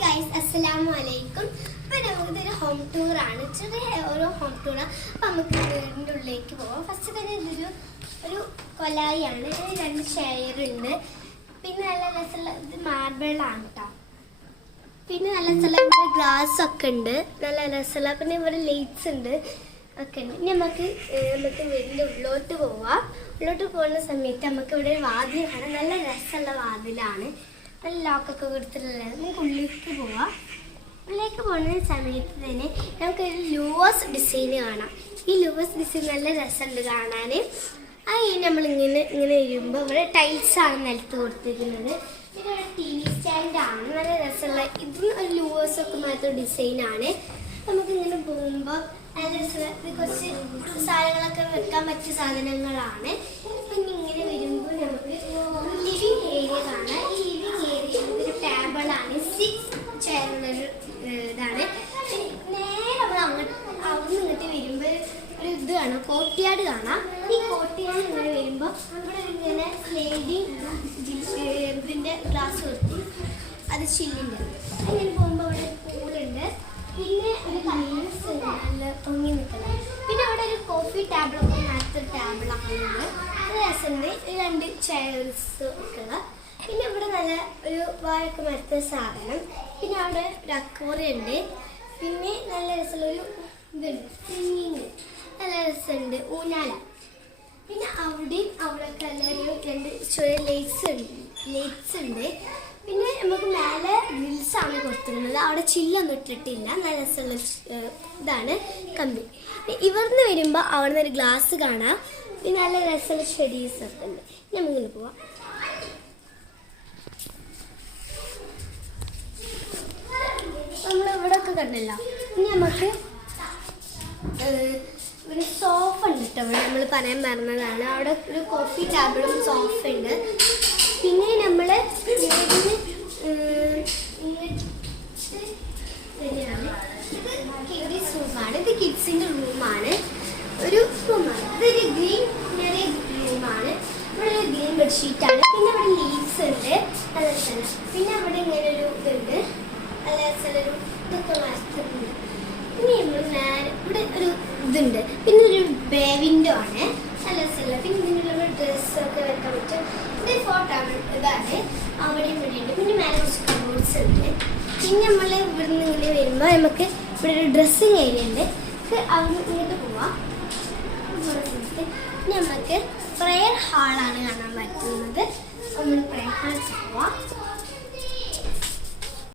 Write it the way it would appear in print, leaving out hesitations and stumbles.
Hi guys, അസ്സലാമു അലൈക്കും. അപ്പോൾ നമുക്കിതൊരു ഹോം ടൂറാണ്, ചെറിയ ഒരു ഹോം ടൂറാണ്. അപ്പോൾ നമുക്ക് വീടിൻ്റെ ഉള്ളിലേക്ക് പോകാം. ഫസ്റ്റ് തന്നെ ഒരു കൊലായിയാണ്, 2 ചെയറുണ്ട്, പിന്നെ നല്ല രസമുള്ള ഇത് മാർബിളാണ് കേട്ടോ. പിന്നെ നല്ല രസമുള്ള ഇവിടെ ഗ്ലാസ് ഒക്കെ ഉണ്ട്, നല്ല രസമുള്ള. പിന്നെ ഇവിടെ ലൈറ്റ്സ് ഉണ്ട് ഒക്കെ ഉണ്ട്. ഇനി നമുക്ക് വീടിൻ്റെ ഉള്ളോട്ട് പോവാം. ഉള്ളോട്ട് പോകുന്ന സമയത്ത് നമുക്ക് ഇവിടെ ഒരു വാതിൽ കാണാം, നല്ല രസമുള്ള വാതിലാണ്, നല്ല ലോക്കൊക്കെ കൊടുത്തിട്ടുള്ളത്. നമുക്ക് ഉള്ളിലേക്ക് പോവാം. ഉള്ളിലേക്ക് പോകുന്ന സമയത്ത് തന്നെ നമുക്കൊരു ലൂവേഴ്സ് ഡിസൈൻ കാണാം. ഈ ലൂവേഴ്സ് ഡിസൈൻ നല്ല രസമുണ്ട് കാണാൻ. നമ്മളിങ്ങനെ വരുമ്പോൾ ഇവിടെ ടൈൽസാണ് നിലത്ത് കൊടുത്തിരിക്കുന്നത്. പിന്നെ ഇവിടെ TV സ്റ്റാൻഡാണ്, നല്ല രസമുള്ള. ഇതും ലൂവേഴ്സൊക്കെ മാത്രം ഡിസൈനാണ്. നമുക്കിങ്ങനെ പോകുമ്പോൾ നല്ല രസമുള്ള കുറച്ച് സാധനങ്ങളൊക്കെ വെക്കാൻ പറ്റിയ സാധനങ്ങളാണ്. പിന്നെ ഇങ്ങനെ വരുമ്പോൾ നമുക്ക് ലിവിങ് ഏരിയ കാണാം. ഈ ലിവിങ് ഏരിയ ഒരു ടേബിളാണ്, 6 ചെയറുള്ളൊരു ഇതാണ്. നേരെ നമ്മൾ അവിടുന്ന് ഇങ്ങോട്ട് വരുമ്പോൾ ഒരു ഇത് കാണാം, കോർട്ട്യാർഡ് കാണാം. ഈ കോർട്ട്യാർഡ് ഇങ്ങനെ വരുമ്പോൾ ഇവിടെ ഇങ്ങനെ സ്ലൈഡിങ് ഇതിൻ്റെ ഗ്ലാസ് കൊടുത്തി, അത് ചില്ലിൻ്റെ. അങ്ങനെ പോകുമ്പോൾ അവിടെ പൂളുണ്ട്, പിന്നെ ഒരു കല്യാസ് നല്ല പൊങ്ങി നിൽക്കുന്നത്. പിന്നെ അവിടെ ഒരു കോഫി ടേബിളൊക്കെ നേരത്തെ ടേബിളാണ്, അത് രസമുണ്ട്. 2 ചെയർസ് ഒക്കെ. പിന്നെ ഇവിടെ നല്ല ഒരു വാഴക്ക് മരത്തെ സാധനം. പിന്നെ അവിടെ ഒരു അക്വേറിയം ഉണ്ട്. പിന്നെ നല്ല രസമുള്ളൊരു ഇതുണ്ട്, സ്വിമ്മിങ്, നല്ല രസമുണ്ട്, ഊഞ്ഞാല. പിന്നെ അവിടെയൊക്കെ നല്ലൊരു 2 ലൈറ്റ്സ് ഉണ്ട്. പിന്നെ നമുക്ക് മേലെ ഗ്രിൽസാണ് കൊടുത്തിരുന്നത്, അവിടെ ചില്ലൊന്നും ഇട്ടിട്ടില്ല. നല്ല രസമുള്ള ഇതാണ് കമ്പി. ഇവിടുന്ന് വരുമ്പോൾ അവിടുന്ന് ഒരു ഗ്ലാസ് കാണാം. പിന്നെ നല്ല രസമുള്ള ഷെഡീസൊക്കെ ഉണ്ട്. നമുക്കിങ്ങനെ പോവാം. നമ്മളിവിടെ ഒക്കെ കണ്ടല്ലോ. ഇനി നമുക്ക് ഒരു സോഫ ഉണ്ട് കേട്ടോ. ഇവിടെ നമ്മൾ പറയാൻ പറഞ്ഞതാണ്, അവിടെ ഒരു കോഫി ടേബിളും സോഫ ഉണ്ട്. പിന്നെ നമ്മൾ ഇത് കിഡ്സിൻ്റെ റൂമാണ്, ഒരു റൂമാണ്. ഇതൊരു ഗ്രീൻ റൂമാണ്. ഇവിടെ ഒരു ഗ്രീൻ ബെഡ്ഷീറ്റാണ്. പിന്നെ ഇവിടെ ലീവ്സ് ഉണ്ട്, നല്ല രസമാണ്. പിന്നെ അവിടെ ഇങ്ങനെ ഒരു ഇതുണ്ട്, നല്ല രസമുള്ളൊരു ഇതൊക്കെ വരത്തുന്നുണ്ട്. പിന്നെ നമ്മൾ നേരെ ഇവിടെ ഒരു ഇതുണ്ട്. പിന്നെ ഒരു വിൻഡോ ആണ്, നല്ല രസമുള്ള. പിന്നെ ഇതിനുള്ള ഡ്രസ്സൊക്കെ വെക്കാൻ പറ്റും. ഇത് ഫോട്ടോ ഇതാണ്, അവിടെ ഇവിടെ ഉണ്ട്. പിന്നെ മേലെ കുറച്ച് കബോർഡ്സ് ഉണ്ട്. പിന്നെ നമ്മൾ ഇവിടുന്ന് ഇങ്ങനെ വരുമ്പോൾ നമുക്ക് ഇവിടെ ഒരു ഡ്രസ്സിങ് ഏരിയ ഉണ്ട്. അവിടെ ഇങ്ങോട്ട് പോവാം. നമുക്ക് പ്രെയർ ഹാളാണ് കാണാൻ പറ്റുന്നത്. നമ്മൾ പ്രെയർ ഹാളിൽ പോവാം.